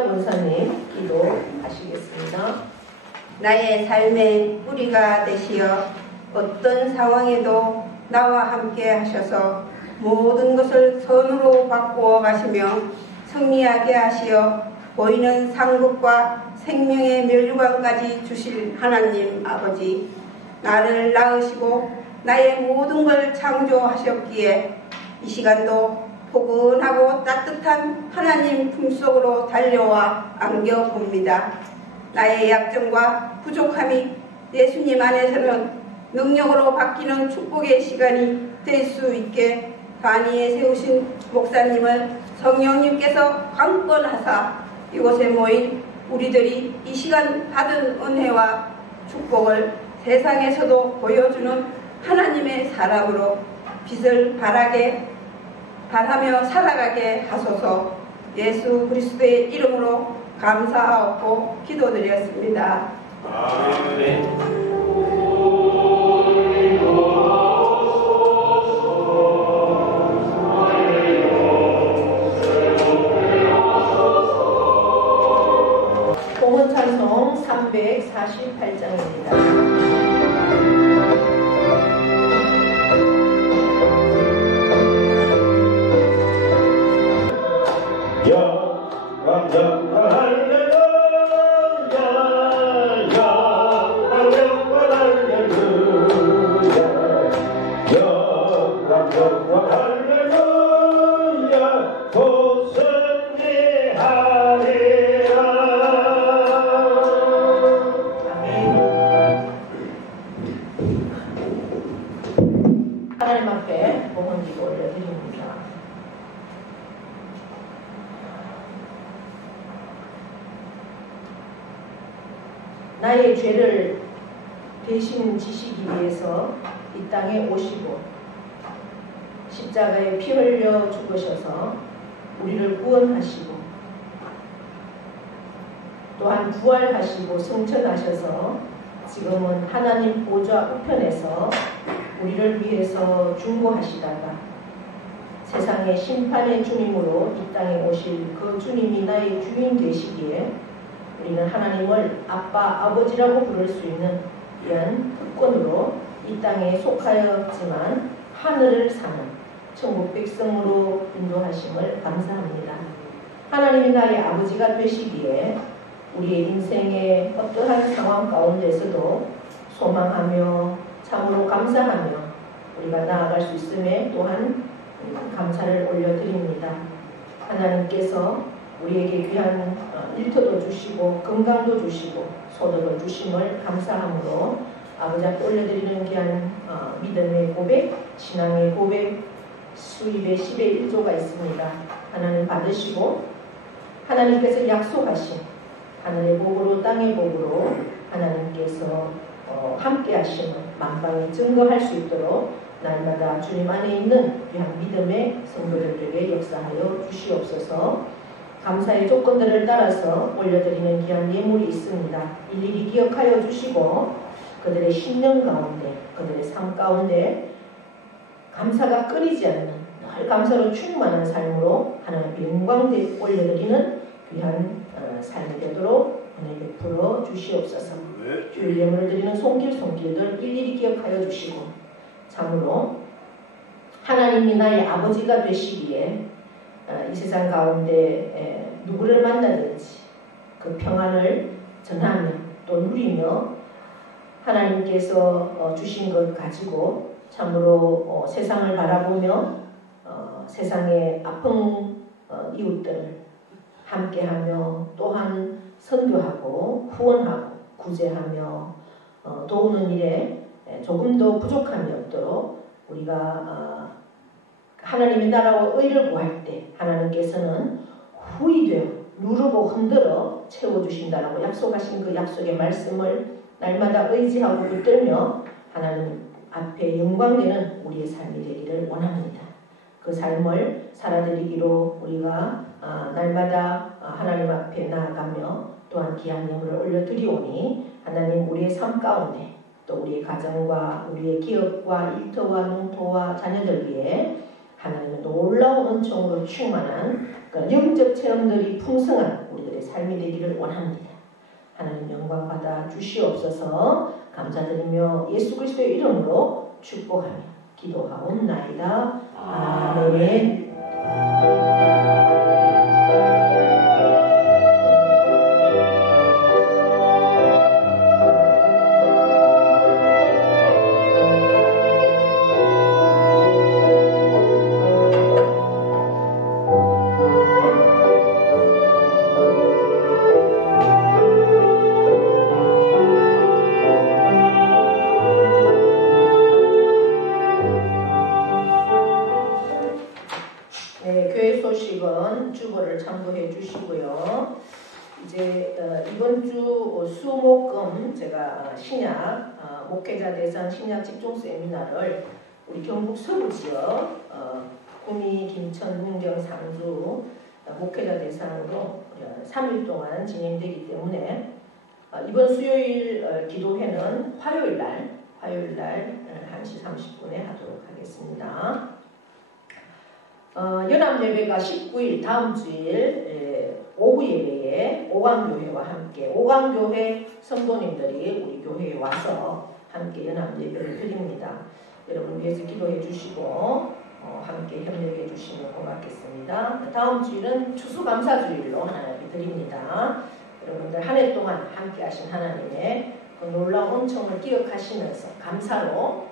이은자 권사님 기도하시겠습니다. 나의 삶의 뿌리가 되시어 어떤 상황에도 나와 함께 하셔서 모든 것을 선으로 바꾸어 가시며 승리하게 하시어 보이는 상급과 생명의 멸류관까지 주실 하나님 아버지, 나를 낳으시고 나의 모든 걸 창조하셨기에 이 시간도 포근하고 따뜻한 하나님 품속으로 달려와 안겨봅니다. 나의 약점과 부족함이 예수님 안에서는 능력으로 바뀌는 축복의 시간이 될 수 있게 반위에 세우신 목사님을 성령님께서 강권하사 이곳에 모인 우리들이 이 시간 받은 은혜와 축복을 세상에서도 보여주는 하나님의 사람으로 빛을 바라며 살아가게 하소서. 예수 그리스도의 이름으로 감사하고 기도드렸습니다. 아멘. 봉헌 찬송 348장입니다. 하나님 앞에 봉헌 기도 올려드립니다. 나의 죄를 대신 지시기 위해서 이 땅에 오시고 십자가에 피 흘려 죽으셔서 우리를 구원하시고 또한 부활하시고 승천하셔서 지금은 하나님 보좌 우편에서 우리를 위해서 중보하시다가 세상의 심판의 주님으로 이 땅에 오실 그 주님이 나의 주인 되시기에 우리는 하나님을 아빠, 아버지라고 부를 수 있는 이런 특권으로 이 땅에 속하였지만 하늘을 사는 천국 백성으로 인도하심을 감사합니다. 하나님이 나의 아버지가 되시기에 우리의 인생의 어떠한 상황 가운데서도 소망하며 참으로 감사하며 우리가 나아갈 수 있음에 또한 감사를 올려드립니다. 하나님께서 우리에게 귀한 일터도 주시고 건강도 주시고 소득을 주심을 감사함으로 아버지 앞에 올려드리는 귀한 믿음의 고백, 신앙의 고백, 수입의 10의 1조가 있습니다. 하나님 받으시고 하나님께서 약속하신 하늘의 복으로 땅의 복으로 하나님께서 함께 하심을 만방에 증거할 수 있도록 날마다 주님 안에 있는 귀한 믿음의 성도들에게 역사하여 주시옵소서. 감사의 조건들을 따라서 올려드리는 귀한 예물이 있습니다. 일일이 기억하여 주시고 그들의 신령 가운데 그들의 삶 가운데 감사가 끊이지 않는 늘 감사로 충만한 삶으로 하나님께 영광 올려드리는 귀한 삶이 되도록 은혜 베풀어 주시옵소서. 주일 예물을 드리는 손길들 일일이 기억하여 주시고 참으로 하나님이 나의 아버지가 되시기에 이 세상 가운데 누구를 만나든지 그 평안을 전하며 또 누리며 하나님께서 주신 것 가지고 참으로 세상을 바라보며 세상의 아픈 이웃들을 함께하며 또한 선교하고 후원하고 구제하며 도우는 일에 조금도 부족함이 없도록 우리가 하나님의 나라와 의를 구할 때 하나님께서는 후이되어 누르고 흔들어 채워주신다라고 약속하신 그 약속의 말씀을 날마다 의지하고 붙들며 하나님 앞에 영광되는 우리의 삶이 되기를 원합니다. 그 삶을 살아드리기로 우리가 날마다 하나님 앞에 나아가며 또한 귀한 예물을 올려드리오니 하나님 우리의 삶 가운데 또 우리의 가정과 우리의 기업과 일터와 농토와 자녀들 위해 하나님의 놀라운 은총으로 충만한 영적 체험들이 풍성한 우리들의 삶 삶이 되기를 원합니다. 하나님 영광 받아 주시옵소서. 감사드리며 예수 그리스도의 이름으로 축복하며 기도하옵나이다. 아멘. 주보를 참고해 주시고요. 이제 이번 주 수목금 제가 신약 목회자 대상 신약 집중 세미나를 우리 경북 서부 지역 구미, 김천, 문경, 상주 목회자 대상으로 3일 동안 진행되기 때문에 이번 수요일 기도회는 화요일 날 1시 30분에 하도록 하겠습니다. 연합 예배가 19일 다음 주일 오후 예배에 오강교회와 함께 오강교회 성도님들이 우리 교회에 와서 함께 연합 예배를 드립니다. 여러분 위해서 기도해 주시고 함께 협력해 주시면 고맙겠습니다. 다음 주일은 추수감사주일로 하나님 드립니다. 여러분들 한 해 동안 함께 하신 하나님의 그 놀라운 은총을 기억하시면서 감사로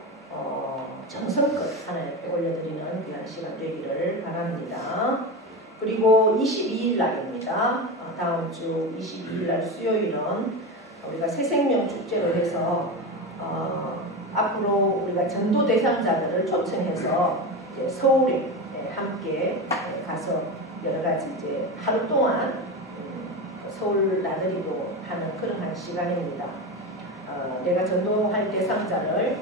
정성껏 하나님 앞에 올려드리는 귀한 시간 되기를 바랍니다. 그리고 22일 날입니다. 다음 주 22일 날 수요일은 우리가 새생명 축제로 해서 앞으로 우리가 전도 대상자들을 초청해서 이제 서울에 함께 가서 여러 가지 이제 하루 동안 서울 나들이도 하는 그런 한 시간입니다. 내가 전도할 대상자를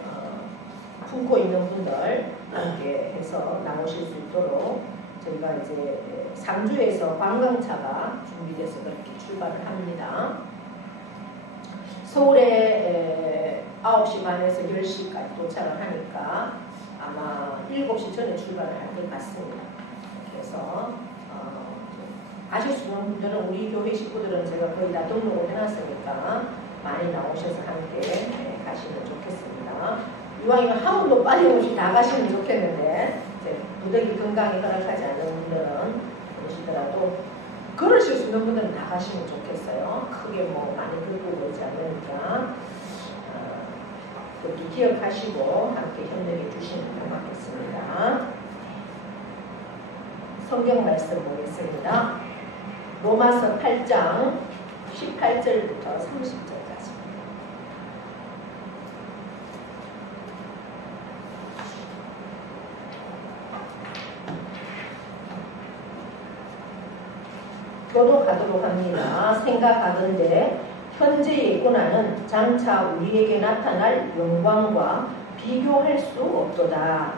품고 있는 분들 함께 해서 나오실 수 있도록 저희가 이제 상주에서 관광차가 준비돼서 그렇게 출발을 합니다. 서울에 9시 반에서 10시까지 도착을 하니까 아마 7시 전에 출발을 할 것 같습니다. 그래서 가실 수 있는 분들은 우리 교회 식구들은 제가 거의 다 등록을 해놨으니까 많이 나오셔서 함께 가시면 좋겠습니다. 이왕이면 한 번도 빠짐없이 다 가시면 좋겠는데 이제 부득이 건강이 허락하지 않는 분들은 그러시더라도 걸으실 수 있는 분들은 다 가시면 좋겠어요. 크게 뭐 많이 들고 그러지 않으니까 그것도 기억하시고 함께 협력해 주시면 고맙겠습니다. 성경 말씀 보겠습니다. 로마서 8장 18절부터 30절까지. 교독하도록 합니다. 생각하건대 현재의 고난은 장차 우리에게 나타날 영광과 비교할 수 없도다.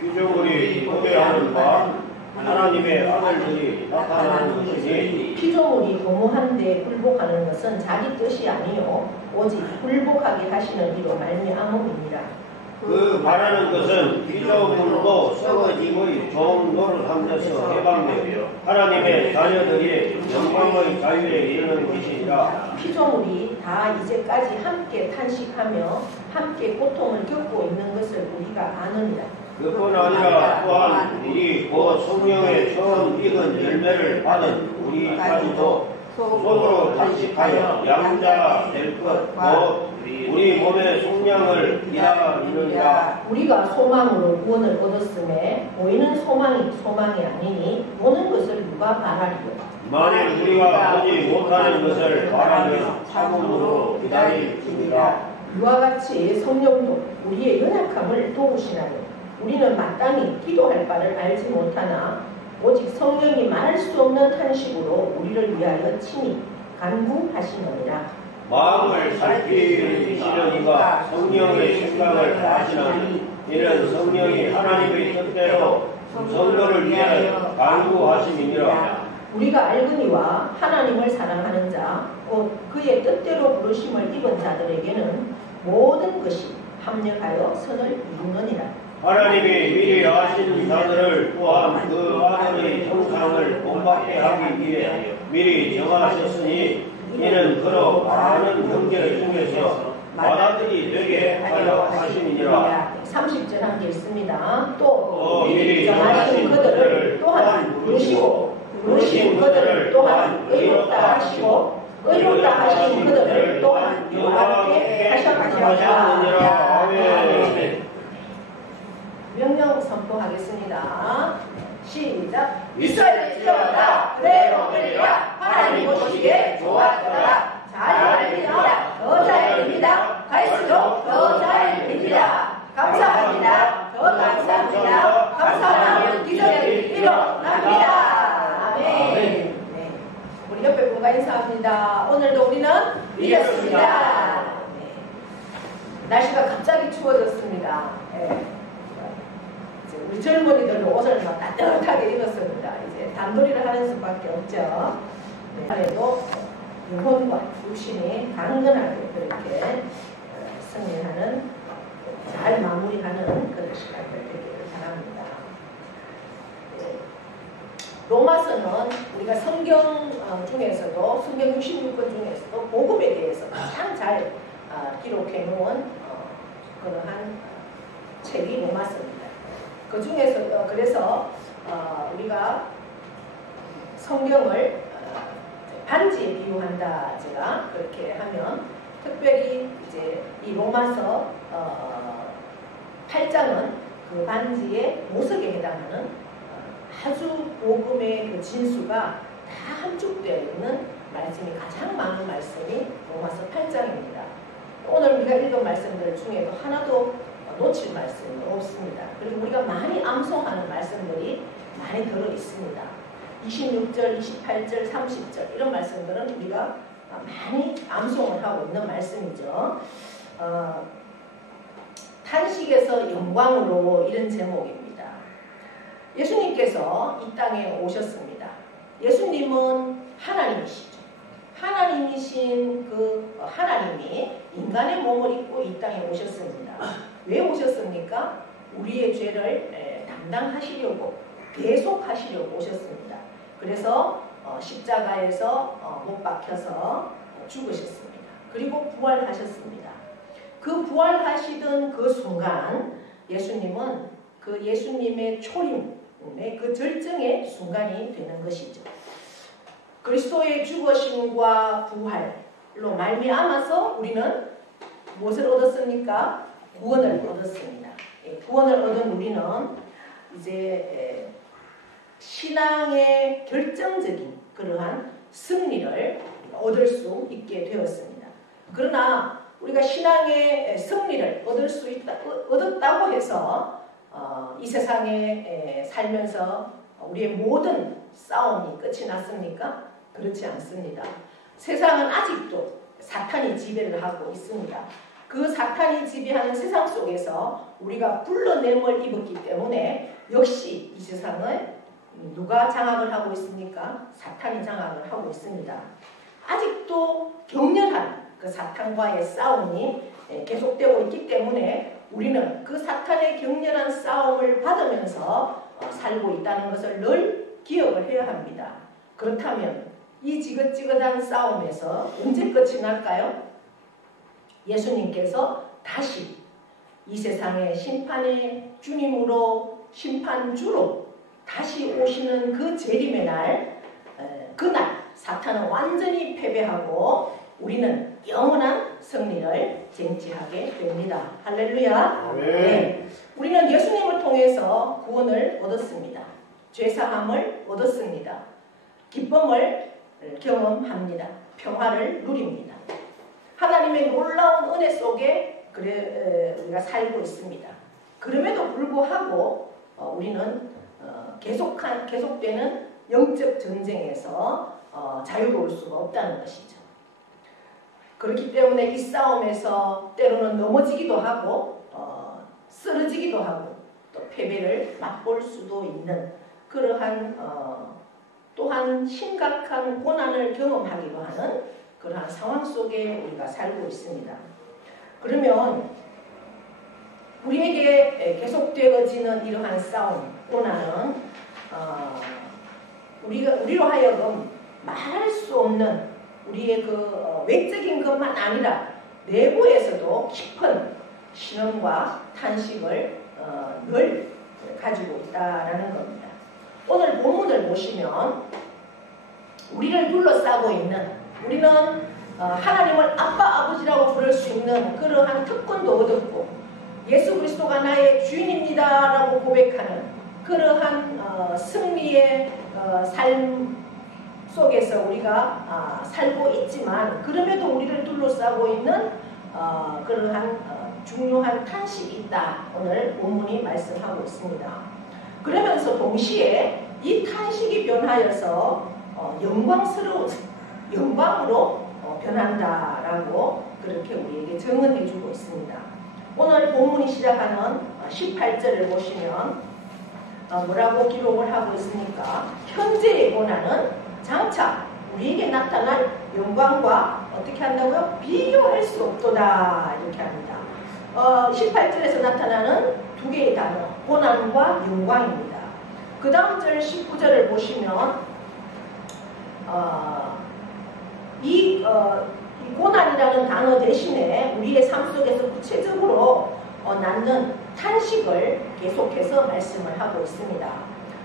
피조물이 도배하는 바 하나님의 아들들이 나타나는 것이니 피조물이 도무한데 굴복하는 것은 자기 뜻이 아니요 오직 굴복하게 하시는 이로 말미암음이니라. 그 바라는 것은 피조물로 썩어짐의 좋은 노릇한 데서 해방되며 하나님의 자녀들이 영광의 자유에 이르는 것이니라. 피조물이 다 이제까지 함께 탄식하며 함께 고통을 겪고 있는 것을 우리가 아느니라. 그뿐 아니라 또한 우리 곧 성령의 처음 익은 열매를 받은 우리까지도 속으로 탄식하여 양자가 될 것 곧 우리 몸의 속량을 기다리느니라. 우리가 소망으로 구원을 얻었음에 보이는 소망이 아니니 보는 것을 누가 바라리요. 만일 우리가 보지 못하는 것을 바라면 참음으로 기다릴지니라. 이와 같이 성령도 우리의 연약함을 도우시나니 우리는 마땅히 기도할 바를 알지 못하나 오직 성령이 말할 수 없는 탄식으로 우리를 위하여 친히 간구하시느니라. 마음을 살피시는 이가 성령의 생각을 아시나니 이는 성령이 하나님의 뜻대로 성도를 위하여 간구하심이니라. 우리가 알거니와 하나님을 사랑하는 자, 곧 그의 뜻대로 부르심을 입은 자들에게는 모든 것이 합력하여 선을 이루느니라. 하나님이 미리 아신 자들을 또한 그 아들의 형상을 본받게 하기 위해 미리 정하셨으니 이는 그로 많은 형제 중에서 맏아들이 되게 하려 하심이니라. 30절 한 게 있습니다. 또 미리 정하신 그들을 또한 부르시고 부르신 그들을 또한 의롭다 하시고 의롭다 하신 그들을 또한 영광케 하셨느니라. 아멘. 명령 선포하겠습니다. 시작. 이스라엘을 지어라. 그대로 되리라. 하나님 보시기에 좋았더라. 잘 됩니다. 더 잘 됩니다. 갈수록 더 잘 됩니다. 감사합니다. 더 감사합니다. 감사하면 기적이 일어납니다. 아멘. 네. 우리 옆에 분과 인사합니다. 오늘도 우리는 이겼습니다. 네. 날씨가 갑자기 추워졌습니다. 네. 우리 젊은이들도 옷을 막 따뜻하게 입었습니다. 이제 단도리를 하는 수밖에 없죠. 네. 그래도 영혼과 육신이 강건하게 그렇게 승리하는, 잘 마무리하는 그런 시간들 되기를 바랍니다. 네. 로마서는 우리가 성경 중에서도, 성경 66권 중에서도 복음에 대해서 가장 잘 기록해 놓은 그러한 책이 로마서입니다. 그 중에서 그래서 우리가 성경을 반지에 비유한다, 제가 그렇게 하면, 특별히 이제 이 로마서 8장은 그 반지의 보석에 해당하는 아주 복음의 그 진수가 다 함축되어 있는 말씀이, 가장 많은 말씀이 로마서 8장입니다. 오늘 우리가 읽은 말씀들 중에도 하나도 놓칠 말씀이 없습니다. 그리고 우리가 많이 암송하는 말씀들이 많이 들어 있습니다. 26절, 28절, 30절 이런 말씀들은 우리가 많이 암송을 하고 있는 말씀이죠. 탄식에서 영광으로, 이런 제목입니다. 예수님께서 이 땅에 오셨습니다. 예수님은 하나님이시죠. 하나님이신 그 하나님이 인간의 몸을 입고 이 땅에 오셨습니다. 왜 오셨습니까? 우리의 죄를 담당하시려고, 계속하시려고 오셨습니다. 그래서 십자가에서 못 박혀서 죽으셨습니다. 그리고 부활하셨습니다. 그 부활하시던 그 순간 예수님은 그 예수님의 초림의 그 절정의 순간이 되는 것이죠. 그리스도의 죽으심과 부활로 말미암아서 우리는 무엇을 얻었습니까? 구원을 얻었습니다. 구원을 얻은 우리는 이제 신앙의 결정적인 그러한 승리를 얻을 수 있게 되었습니다. 그러나 우리가 신앙의 승리를 얻었다고 해서 이 세상에 살면서 우리의 모든 싸움이 끝이 났습니까? 그렇지 않습니다. 세상은 아직도 사탄이 지배를 하고 있습니다. 그 사탄이 지배하는 세상 속에서 우리가 불러냄을 입었기 때문에 역시 이 세상을 누가 장악을 하고 있습니까? 사탄이 장악을 하고 있습니다. 아직도 격렬한 그 사탄과의 싸움이 계속되고 있기 때문에 우리는 그 사탄의 격렬한 싸움을 받으면서 살고 있다는 것을 늘 기억을 해야 합니다. 그렇다면 이 지긋지긋한 싸움에서 언제 끝이 날까요? 예수님께서 다시 이 세상의 심판의 주님으로, 심판주로 다시 오시는 그 재림의 날, 그날 사탄은 완전히 패배하고 우리는 영원한 승리를 쟁취하게 됩니다. 할렐루야. 네. 우리는 예수님을 통해서 구원을 얻었습니다. 죄사함을 얻었습니다. 기쁨을 경험합니다. 평화를 누립니다. 하나님의 놀라운 은혜 속에 우리가 살고 있습니다. 그럼에도 불구하고 우리는 계속되는 영적 전쟁에서 자유로울 수가 없다는 것이죠. 그렇기 때문에 이 싸움에서 때로는 넘어지기도 하고 쓰러지기도 하고 또 패배를 맛볼 수도 있는 그러한 또한 심각한 고난을 경험하기도 하는 그러한 상황 속에 우리가 살고 있습니다. 그러면 우리에게 계속되어지는 이러한 싸움, 고난은 우리로 하여금 말할 수 없는 우리의 그 외적인 것만 아니라 내부에서도 깊은 신음과 탄식을 늘 가지고 있다라는 겁니다. 오늘 본문을 보시면 우리를 둘러싸고 있는, 우리는 하나님을 아빠 아버지라고 부를 수 있는 그러한 특권도 얻었고 예수 그리스도가 나의 주인입니다라고 고백하는 그러한 승리의 삶 속에서 우리가 살고 있지만, 그럼에도 우리를 둘러싸고 있는 그러한 중요한 탄식이 있다. 오늘 본문이 말씀하고 있습니다. 그러면서 동시에 이 탄식이 변하여서 영광으로 변한다라고 그렇게 우리에게 증언해 주고 있습니다. 오늘 본문이 시작하는 18절을 보시면 뭐라고 기록을 하고 있습니까? 현재의 고난은 장차 우리에게 나타날 영광과 어떻게 한다고요? 비교할 수 없도다, 이렇게 합니다. 18절에서 나타나는 두 개의 단어, 고난과 영광입니다. 그 다음 절 19절을 보시면 이 고난이라는 단어 대신에 우리의 삶 속에서 구체적으로 낳는 탄식을 계속해서 말씀을 하고 있습니다.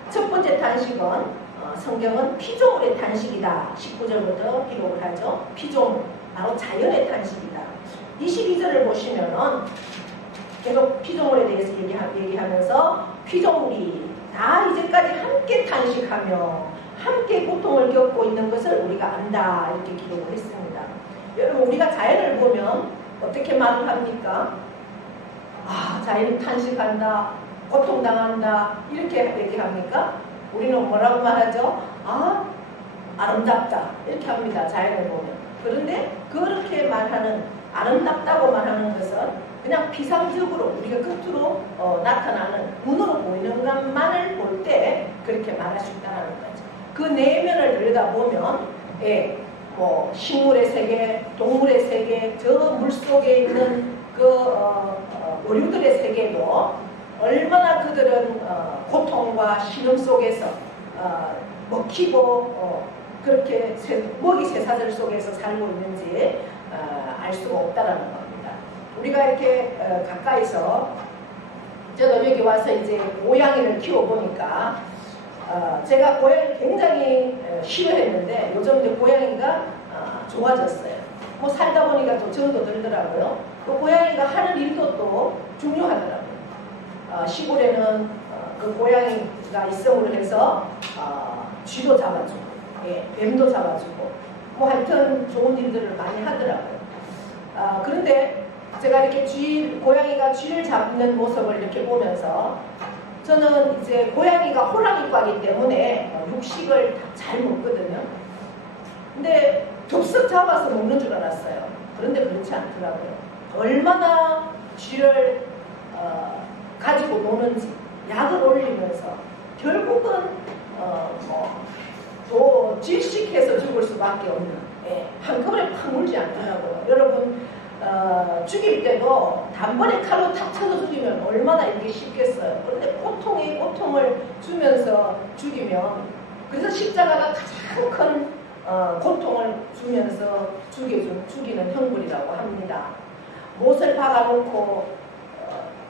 첫 번째 탄식은 성경은 피조물의 탄식이다. 19절부터 기록을 하죠. 피조물, 바로 자연의 탄식이다. 22절을 보시면은 계속 피조물에 대해서 얘기하면서 피조물이 다 이제까지 함께 탄식하며 함께 고통을 겪고 있는 것을 우리가 안다, 이렇게 기록을 했습니다. 여러분, 우리가 자연을 보면 어떻게 말을 합니까? 자연이 탄식한다, 고통당한다, 이렇게 얘기합니까? 우리는 뭐라고 말하죠? 아름답다, 이렇게 합니다. 자연을 보면. 그런데 그렇게 말하는, 아름답다고 말하는 것은 그냥 피상적으로 우리가 겉으로 나타나는, 눈으로 보이는 것만을 볼 때 그렇게 말할 수 있다는 거죠. 그 내면을 들여다보면 뭐 식물의 세계, 동물의 세계, 저 물속에 있는 그 어류들의 세계도 얼마나 그들은 고통과 신음 속에서 먹히고 그렇게 먹이 새사슬 속에서 살고 있는지 알 수가 없다라는 겁니다. 우리가 이렇게 가까이서, 저도 여기 와서 이제 고양이를 키워보니까 제가 고양이를 굉장히 싫어했는데 요즘 이제 고양이가 좋아졌어요. 뭐 살다 보니까 또 정도 들더라고요. 또 고양이가 하는 일도 또 중요하더라고요. 시골에는 그 고양이가 있음으로 해서 쥐도 잡아주고, 뱀도 잡아주고, 뭐 하여튼 좋은 일들을 많이 하더라고요. 그런데 제가 이렇게 고양이가 쥐를 잡는 모습을 이렇게 보면서 저는 이제 고양이가 호랑이과이기 때문에 육식을 잘 먹거든요. 근데 덥석 잡아서 먹는 줄 알았어요. 그런데 그렇지 않더라고요. 얼마나 쥐를 가지고 노는지 약을 올리면서 결국은 또 질식해서 죽을 수밖에 없는, 한꺼번에 팍 물지 않더라고요. 여러분, 죽일 때도 단번에 칼로 탁 쳐서 죽이면 얼마나 이게 쉽겠어요. 그런데 고통에 고통을 주면서 죽이면, 그래서 십자가가 가장 큰 고통을 주면서 죽이는 형벌이라고 합니다. 못을 박아놓고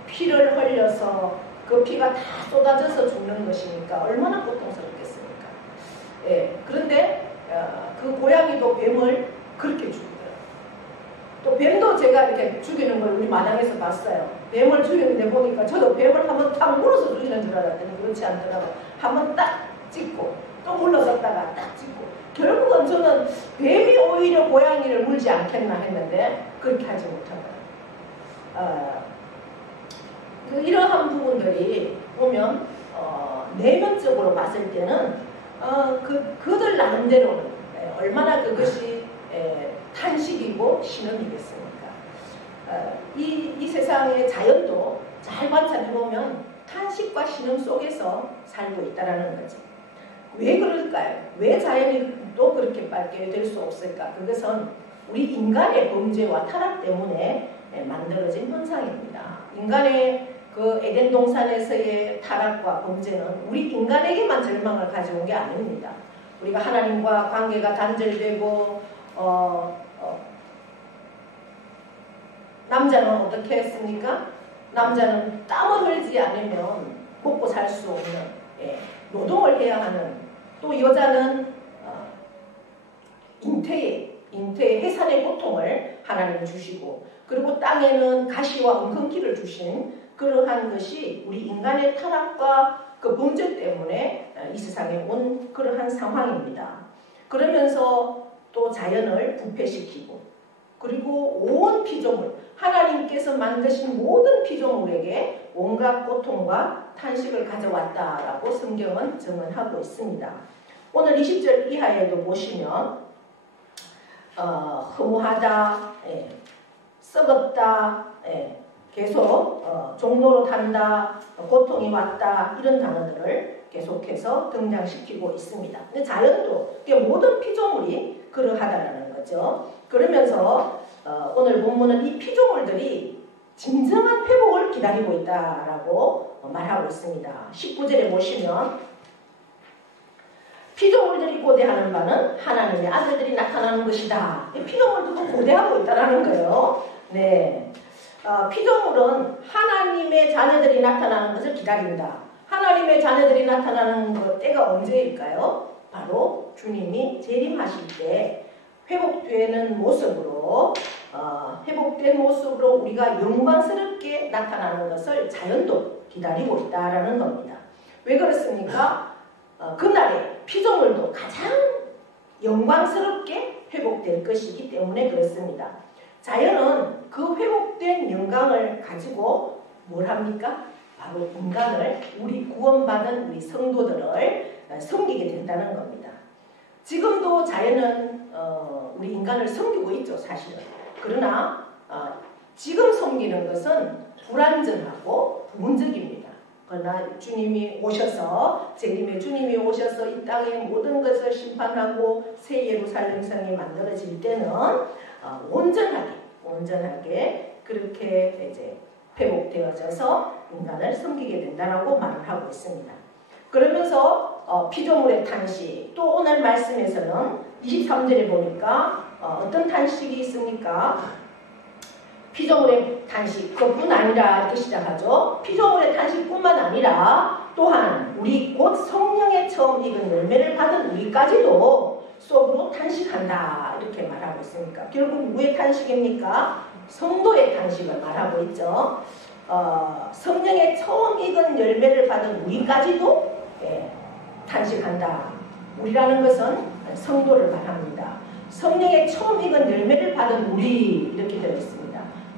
피를 흘려서 그 피가 다 쏟아져서 죽는 것이니까 얼마나 고통스럽겠습니까? 그런데 그 고양이도 뱀을 그렇게 죽이더라고요. 또 뱀도 제가 이렇게 죽이는 걸 우리 마당에서 봤어요. 뱀을 죽이는데 보니까 저도 뱀을 한번 딱 물어서 죽이는 줄 알았더니 그렇지 않더라고요. 한번 딱 찍고 또 물러섰다가 딱 찍고, 결국은 저는 뱀이 오히려 고양이를 물지 않겠나 했는데 그렇게 하지 못하더라고요. 이러한 부분들이 보면 내면적으로 봤을 때는 그들 나름대로는 얼마나 그것이 탄식이고 신음이겠습니까? 이 세상의 자연도 잘 관찰해보면 탄식과 신음 속에서 살고 있다는 거죠. 왜 그럴까요? 왜 자연이 또 그렇게 밝게 될 수 없을까? 그것은 우리 인간의 범죄와 타락 때문에 만들어진 현상입니다. 인간의 그 에덴 동산에서의 타락과 범죄는 우리 인간에게만 절망을 가져온 게 아닙니다. 우리가 하나님과 관계가 단절되고 남자는 어떻게 했습니까? 남자는 땀을 흘리지 않으면 먹고 살 수 없는 노동을 해야 하는, 또 여자는 잉태의 해산의 고통을 하나님이 주시고, 그리고 땅에는 가시와 엉겅퀴를 주신 그러한 것이 우리 인간의 타락과 그 범죄 때문에 이 세상에 온 그러한 상황입니다. 그러면서 또 자연을 부패시키고, 그리고 온 피조물, 하나님께서 만드신 모든 피조물에게 온갖 고통과 탄식을 가져왔다라고 성경은 증언하고 있습니다. 오늘 20절 이하에도 보시면 허무하다, 썩었다, 계속 종로로 탄다, 고통이 왔다, 이런 단어들을 계속해서 등장시키고 있습니다. 근데 자연도, 모든 피조물이 그러하다라는 거죠. 그러면서 오늘 본문은 이 피조물들이 진정한 회복을 기다리고 있다라고 말하고 있습니다. 19절에 보시면 피조물들이 고대하는 바는 하나님의 아들들이 나타나는 것이다. 피조물들도 고대하고 있다는 거예요. 네, 피조물은 하나님의 자녀들이 나타나는 것을 기다린다. 하나님의 자녀들이 나타나는 것 때가 언제일까요? 바로 주님이 재림하실 때 회복된 모습으로 우리가 영광스럽게 나타나는 것을 자연도 기다리고 있다라는 겁니다. 왜 그렇습니까? 그날에 피조물도 가장 영광스럽게 회복될 것이기 때문에 그렇습니다. 자연은 그 회복된 영광을 가지고 뭘 합니까? 바로 인간을, 우리 구원받은 우리 성도들을 섬기게 된다는 겁니다. 지금도 자연은 우리 인간을 섬기고 있죠, 사실은. 그러나 지금 섬기는 것은 불완전하고 부분적입니다. 그러나 주님이 오셔서, 재림의 주님이 오셔서 이 땅의 모든 것을 심판하고 새 예루살렘 성이 만들어질 때는 온전하게 그렇게 이제 회복되어져서 인간을 섬기게 된다라고 말을 하고 있습니다. 그러면서 피조물의 탄식, 또 오늘 말씀에서는 23절에 보니까 어떤 탄식이 있습니까? 피조물의 탄식, 그뿐 아니라 이렇게 시작하죠. 피조물의 탄식뿐만 아니라 또한 우리 곧 성령의 처음 익은 열매를 받은 우리까지도 속으로 탄식한다, 이렇게 말하고 있으니까 결국 누구의 탄식입니까? 성도의 탄식을 말하고 있죠. 성령의 처음 익은 열매를 받은 우리까지도 탄식한다. 우리라는 것은 성도를 말합니다. 성령의 처음 익은 열매를 받은 우리, 이렇게 되어 있습니다.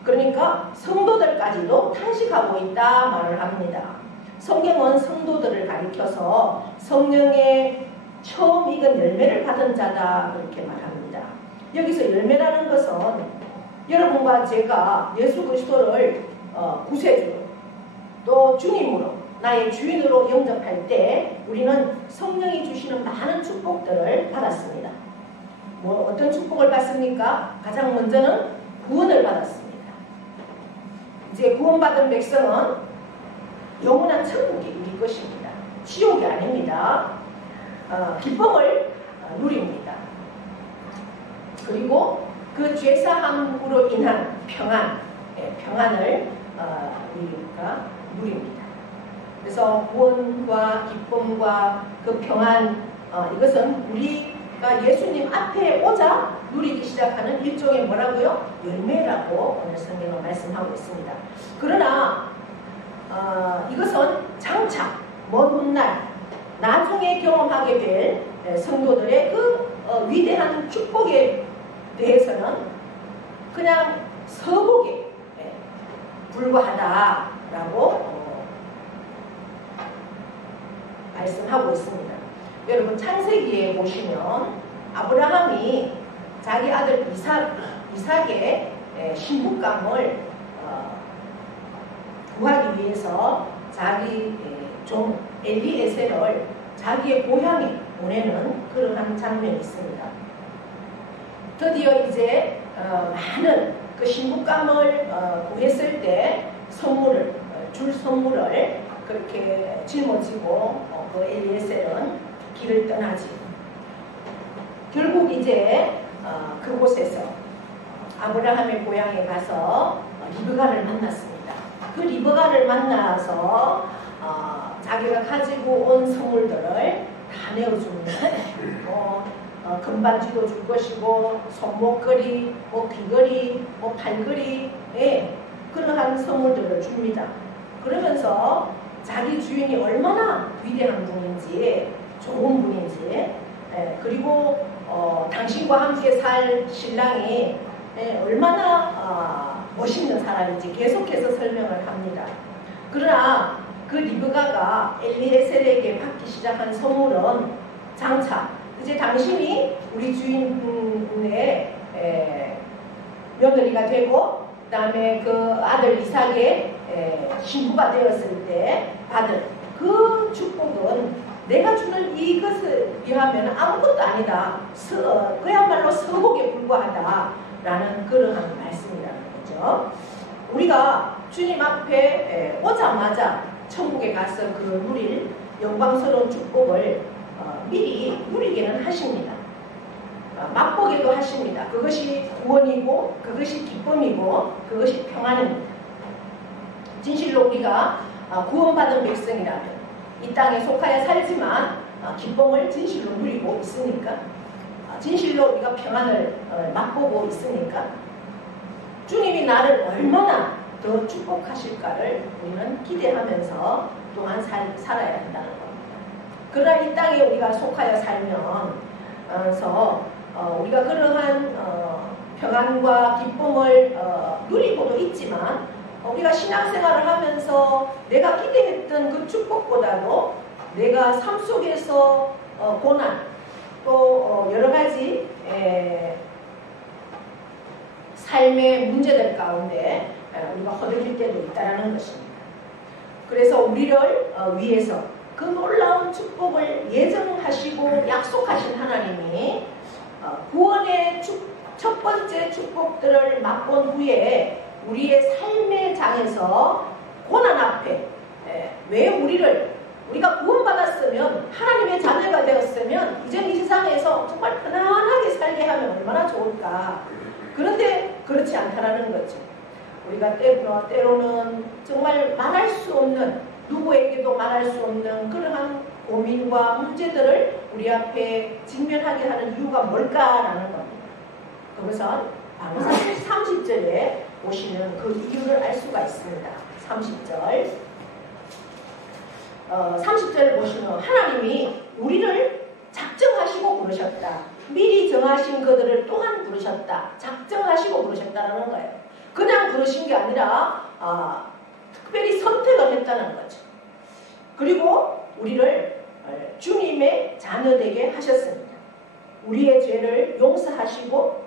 그러니까 성도들까지도 탄식하고 있다 말을 합니다. 성경은 성도들을 가리켜서 성령의 처음 익은 열매를 받은 자다, 그렇게 말합니다. 여기서 열매라는 것은 여러분과 제가 예수 그리스도를 구세주로 또 주님으로, 나의 주인으로 영접할 때 우리는 성령이 주시는 많은 축복들을 받았습니다. 어떤 축복을 받습니까? 가장 먼저는 구원을 받았습니다. 이제 구원받은 백성은 영원한 천국이 우리 것입니다. 지옥이 아닙니다. 기쁨을 누립니다. 그리고 그 죄사함으로 인한 평안을 우리가 누립니다. 그래서 구원과 기쁨과 그 평안, 이것은 우리가 예수님 앞에 오자 누리기 시작하는 일종의 뭐라고요? 열매라고 오늘 성경은 말씀하고 있습니다. 그러나 이것은 장차 먼 훗날 나중에 경험하게 될 성도들의 그 위대한 축복에 대해서는 그냥 서복에 불과하다라고 말씀하고 있습니다. 여러분 창세기에 보시면 아브라함이 자기 아들 이삭의 신부감을 구하기 위해서 자기 종 엘리에셀을 자기의 고향에 보내는 그러한 장면이 있습니다. 드디어 이제 많은 그 신부감을 구했을 때 줄 선물을 그렇게 짊어지고 그 엘리에셀은 길을 떠나지. 결국 이제 그곳에서 아브라함의 고향에 가서 리브가를 만났습니다. 그 리브가를 만나서 자기가 가지고 온 선물들을 다 내어줍니다. 금반지도 줄 것이고 손목걸이, 귀걸이, 팔걸이, 그러한 선물들을 줍니다. 그러면서 자기 주인이 얼마나 위대한 분인지, 좋은 분인지, 그리고 당신과 함께 살 신랑이 얼마나 멋있는 사람인지 계속해서 설명을 합니다. 그러나 그 리브가가 엘리에셀에게 받기 시작한 선물은 장차 이제 당신이 우리 주인의 며느리가 되고 그 다음에 그 아들 이삭의 신부가 되었을 때 받을 그 축복은 내가 주는 이것을 비하면 아무것도 아니다. 그야말로 서복에 불과하다라는 그러한 말씀이라는 거죠. 우리가 주님 앞에 오자마자 천국에 가서 그 누릴 영광스러운 축복을 미리 누리게는 하십니다. 맛보게도 하십니다. 그것이 구원이고 그것이 기쁨이고 그것이 평안입니다. 진실로 우리가 구원받은 백성이라면 이 땅에 속하여 살지만 기쁨을 진실로 누리고 있으니까, 진실로 우리가 평안을 맛보고 있으니까 주님이 나를 얼마나 더 축복하실까를 우리는 기대하면서 또한 살아야 한다는 겁니다. 그러나 이 땅에 우리가 속하여 살면서 우리가 그러한 평안과 기쁨을 누리고도 있지만 우리가 신앙생활을 하면서 내가 기대했던 그 축복보다도 내가 삶 속에서 고난 또 여러 가지 삶의 문제들 가운데 우리가 허덕일 때도 있다는 것입니다. 그래서 우리를 위해서 그 놀라운 축복을 예정하시고 약속하신 하나님이 구원의 첫 번째 축복들을 맛본 후에 우리의 삶의 장에서 고난 앞에 왜 우리가 구원받았으면 하나님의 자녀가 되었으면 이제 이 세상에서 정말 편안하게 살게 하면 얼마나 좋을까. 그런데 그렇지 않다라는 거죠. 우리가 때로는 정말 말할 수 없는, 누구에게도 말할 수 없는 그러한 고민과 문제들을 우리 앞에 직면하게 하는 이유가 뭘까라는 겁니다. 그것은 바로 30절에 보시면 그 이유를 알 수가 있습니다. 30절 30절을 보시면 하나님이 우리를 작정하시고 부르셨다. 미리 정하신 그들을 또한 부르셨다. 작정하시고 부르셨다는 거예요. 그냥 부르신 게 아니라 특별히 선택을 했다는 거죠. 그리고 우리를 주님의 자녀되게 하셨습니다. 우리의 죄를 용서하시고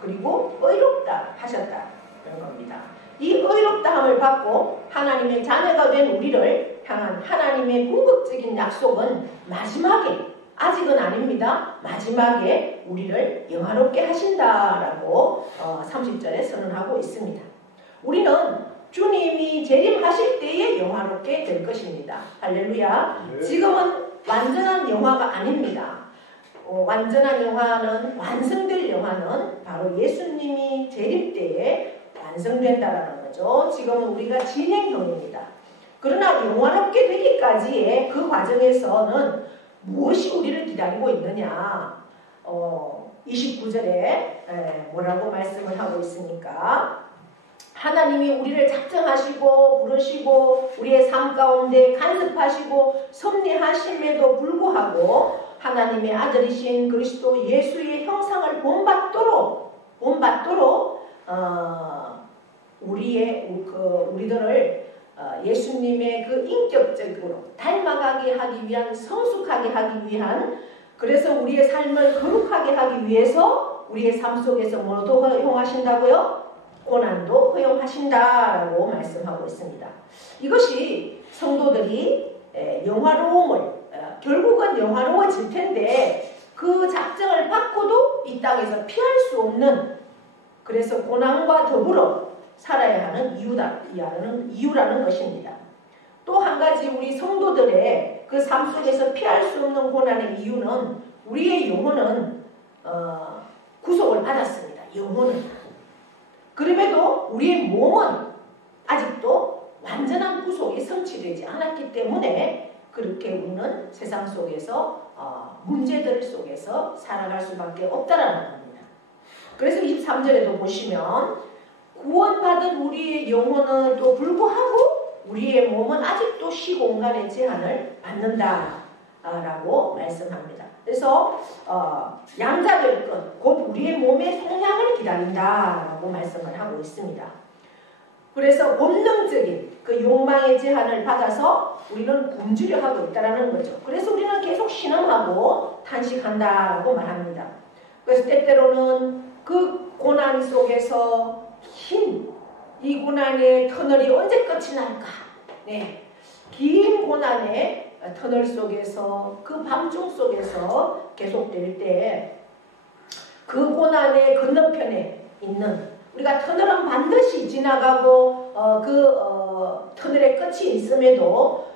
그리고 의롭다 하셨다는 겁니다. 이 의롭다함을 받고 하나님의 자녀가 된 우리를 향한 하나님의 궁극적인 약속은 마지막에, 아직은 아닙니다. 마지막에 우리를 영화롭게 하신다라고 30절에 선언하고 있습니다. 우리는 주님이 재림하실 때에 영화롭게 될 것입니다. 할렐루야. 네. 지금은 완전한 영화가 아닙니다. 완전한 영화는, 완성될 영화는 바로 예수님이 재림 때에 완성된다라는 거죠. 지금은 우리가 진행형입니다. 그러나 영화롭게 되기까지의 그 과정에서는 무엇이 우리를 기다리고 있느냐. 29절에 뭐라고 말씀을 하고 있습니까? 하나님이 우리를 작정하시고 부르시고 우리의 삶 가운데 간섭하시고 섭리하심에도 불구하고 하나님의 아들이신 그리스도 예수의 형상을 본받도록 우리들을 예수님의 그 인격적으로 닮아가게 하기 위한, 성숙하게 하기 위한, 그래서 우리의 삶을 거룩하게 하기 위해서 우리의 삶 속에서 뭐도 허용하신다고요? 고난도 허용하신다라고 말씀하고 있습니다. 이것이 성도들이 영화로움을, 결국은 영화로워질 텐데 그 작정을 받고도 이 땅에서 피할 수 없는, 그래서 고난과 더불어 살아야 하는 이유라는 것입니다. 또 한 가지 우리 성도들의 그 삶 속에서 피할 수 없는 고난의 이유는 우리의 영혼은 구속을 받았습니다. 영혼은. 그럼에도 우리의 몸은 아직도 완전한 구속이 성취되지 않았기 때문에 그렇게 우리는 세상 속에서 문제들 속에서 살아갈 수밖에 없다라는 겁니다. 그래서 23절에도 보시면 구원받은 우리의 영혼에도 불구하고 우리의 몸은 아직도 시공간의 제한을 받는다라고 말씀합니다. 그래서 양자될 것, 곧 우리의 몸의 성량을 기다린다라고 말씀을 하고 있습니다. 그래서 본능적인 그 욕망의 제한을 받아서 우리는 굶주려 하고 있다는 거죠. 그래서 우리는 계속 신음하고 탄식한다라고 말합니다. 그래서 때때로는 그 고난 속에서 이 고난의 터널이 언제 끝이 날까? 네. 긴 고난의 터널 속에서 그 밤중 속에서 계속될 때 그 고난의 건너편에 있는 우리가 터널은 반드시 지나가고 터널의 끝이 있음에도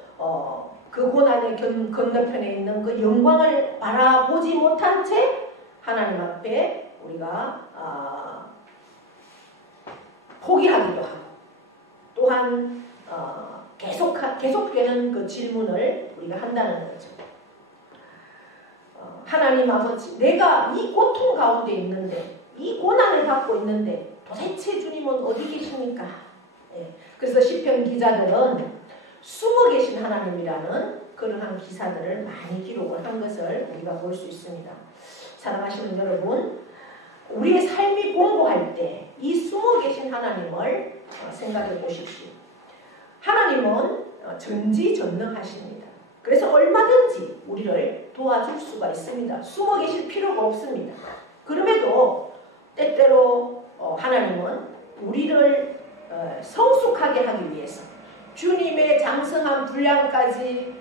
그 고난의 건너편에 있는 그 영광을 바라보지 못한 채 하나님 앞에 우리가 포기하기도 하고 또한 계속되는 그 질문을 우리가 한다는 거죠. 하나님 아버지, 내가 이 고통 가운데 있는데 이 고난을 받고 있는데 도대체 주님은 어디 계십니까? 그래서 시편 기자들은 숨어 계신 하나님이라는 그러한 기사들을 많이 기록을 한 것을 우리가 볼 수 있습니다. 사랑하시는 여러분, 우리의 삶이 공고할 때 이 숨어 계신 하나님을 생각해 보십시오. 하나님은 전지전능하십니다. 그래서 얼마든지 우리를 도와줄 수가 있습니다. 숨어 계실 필요가 없습니다. 그럼에도 때때로 하나님은 우리를 성숙하게 하기 위해서 주님의 장성한 분량까지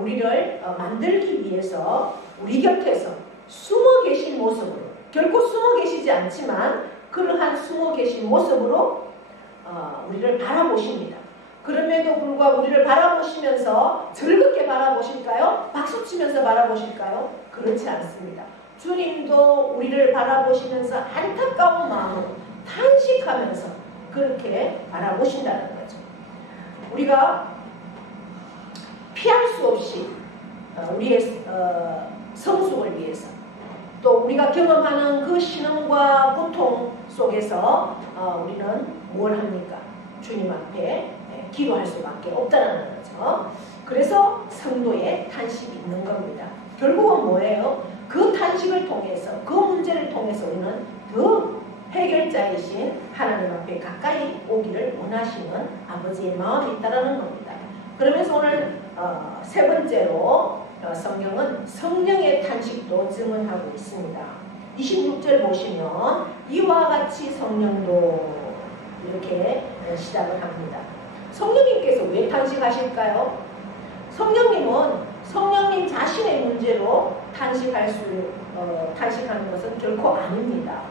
우리를 만들기 위해서 우리 곁에서 숨어 계신 모습으로, 결코 숨어 계시지 않지만 그러한 숨어 계신 모습으로 우리를 바라보십니다. 그럼에도 불구하고 우리를 바라보시면서 즐겁게 바라보실까요? 박수치면서 바라보실까요? 그렇지 않습니다. 주님도 우리를 바라보시면서 안타까운 마음으로 탄식하면서 그렇게 바라보신다는 거죠. 우리가 피할 수 없이 우리의 성숙을 위해서 또 우리가 경험하는 그 신음과 고통 속에서 우리는 뭘 합니까? 주님 앞에 기도할 수밖에 없다는 거죠. 그래서 성도의 탄식이 있는 겁니다. 결국은 뭐예요? 그 탄식을 통해서, 그 문제를 통해서 우리는 더 해결자이신 하나님 앞에 가까이 오기를 원하시는 아버지의 마음이 있다는 겁니다. 그러면서 오늘 세 번째로 성경은 성령의 탄식도 증언하고 있습니다. 26절 보시면 이와 같이 성령도 이렇게 시작을 합니다. 성령님께서 왜 탄식하실까요? 성령님은 성령님 자신의 문제로 탄식하는 것은 결코 아닙니다.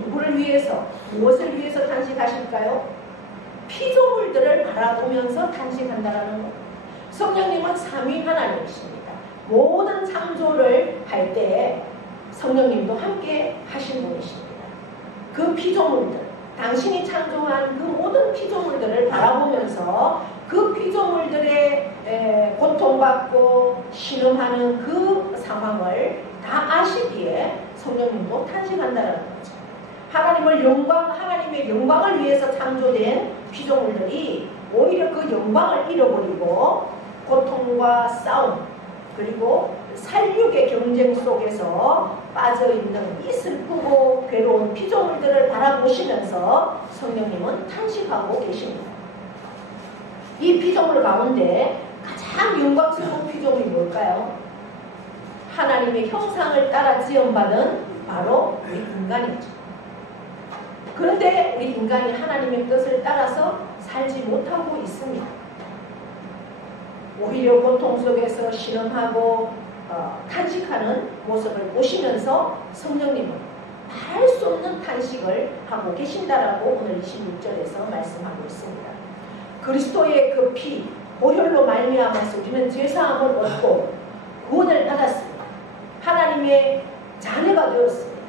누구를 위해서, 무엇을 위해서 탄식하실까요? 피조물들을 바라보면서 탄식한다는 겁니다. 성령님은 삼위 하나님이십니다. 모든 창조를 할 때 성령님도 함께 하신 분이십니다. 그 피조물들, 당신이 창조한 그 모든 피조물들을 바라보면서 그 피조물들의 고통받고 신음하는 그 상황을 다 아시기에 성령님도 탄식한다는 거죠. 하나님의 영광을 위해서 창조된 피조물들이 오히려 그 영광을 잃어버리고 고통과 싸움 그리고 살육의 경쟁 속에서 빠져있는 이 슬프고 괴로운 피조물들을 바라보시면서 성령님은 탄식하고 계십니다. 이 피조물 가운데 가장 영광스러운 피조물이 뭘까요? 하나님의 형상을 따라 지음받은 바로 우리 인간이죠. 그런데 우리 인간이 하나님의 뜻을 따라서 살지 못하고 있습니다. 오히려 고통 속에서 신음하고 탄식하는 모습을 보시면서 성령님은 말할 수 없는 탄식을 하고 계신다라고 오늘 26절에서 말씀하고 있습니다. 그리스도의 그 피, 보혈로 말미암아서 우리는 죄사함을 얻고 구원을 받았습니다. 하나님의 장애가 되었습니다.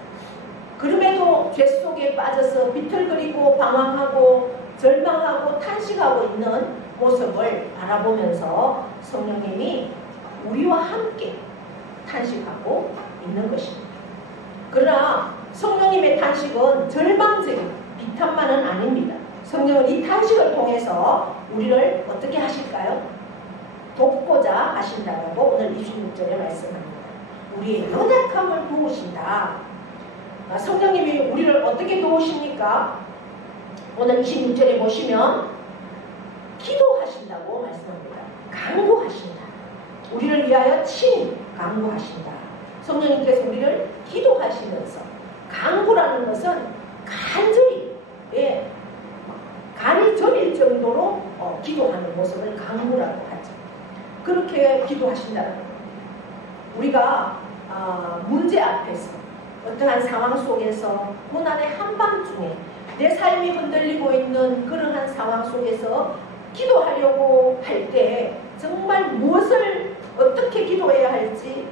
그럼에도 죄 속에 빠져서 비틀거리고 방황하고 절망하고 탄식하고 있는 모습을 바라보면서 성령님이 우리와 함께 탄식하고 있는 것입니다. 그러나 성령님의 탄식은 절망적인 비탄만은 아닙니다. 성령은 이 탄식을 통해서 우리를 어떻게 하실까요? 돕고자 하신다라고 오늘 26절에 말씀합니다. 우리의 연약함을 도우신다. 성령님이 우리를 어떻게 도우십니까? 오늘 26절에 보시면 기도하신다고 말씀합니다. 간구하신다. 우리를 위하여 친히 간구하신다. 성령님께서 우리를 기도하시면서, 간구라는 것은 간절히, 간이 저릴 정도로 기도하는 모습을 간구라고 하죠. 그렇게 기도하신다는 겁니다. 우리가 문제 앞에서, 어떠한 상황 속에서, 고난의 한밤중에 내 삶이 흔들리고 있는 그러한 상황 속에서 기도하려고 할 때 정말 무엇을 어떻게 기도해야 할지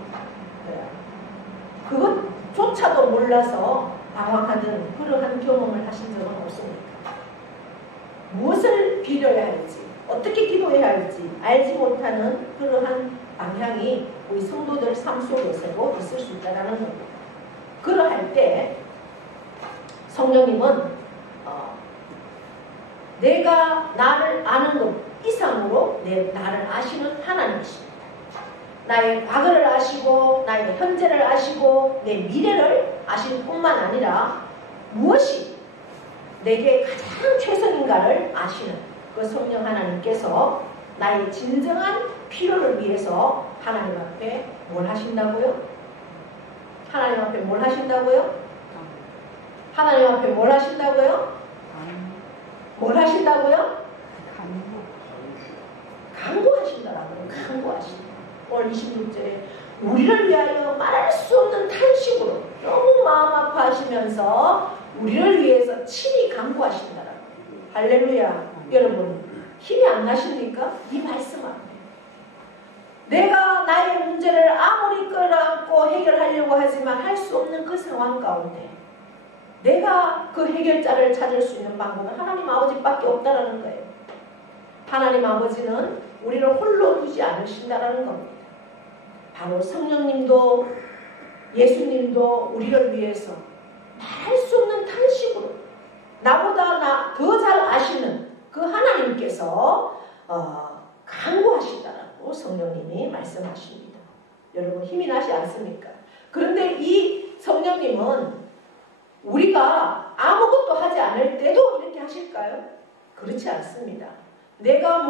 그것조차도 몰라서 방황하는 그러한 경험을 하신 적은 없습니까? 무엇을 빌어야 할지, 어떻게 기도해야 할지 알지 못하는 그러한 방향이 우리 성도들 삶 속에서도 있을 수 있다는 겁니다. 그러할 때 성령님은 내가 나를 아는 것 이상으로 나를 아시는 하나님이십니다. 나의 과거를 아시고 나의 현재를 아시고 내 미래를 아실 뿐만 아니라 무엇이 내게 가장 최선인가를 아시는 그 성령 하나님께서 나의 진정한 필요를 위해서 하나님 앞에 뭘 하신다고요? 하나님 앞에 뭘 하신다고요? 하나님 앞에 뭘 하신다고요? 뭘 하신다고요? 간구하신다라고요. 간구하신다. 오늘 26절에 우리를 위하여 말할 수 없는 탄식으로 너무 마음 아파하시면서 우리를 위해서 친히 간구하신다라고. 할렐루야. 여러분 힘이 안 나십니까? 이 말씀 앞에 내가 나의 문제를 아무리 끌어안고 해결하려고 하지만 할 수 없는 그 상황 가운데 내가 그 해결자를 찾을 수 있는 방법은 하나님 아버지밖에 없다라는 거예요. 하나님 아버지는 우리를 홀로 두지 않으신다라는 겁니다. 바로 성령님도 예수님도 우리를 위해서 말할 수 없는 탄식으로 나보다 더 잘 아시는 그 하나님께서 간구하신다라고 성령님이 말씀하십니다. 여러분 힘이 나지 않습니까? 그런데 이 성령님은 우리가 아무것도 하지 않을 때도 이렇게 하실까요? 그렇지 않습니다. 내가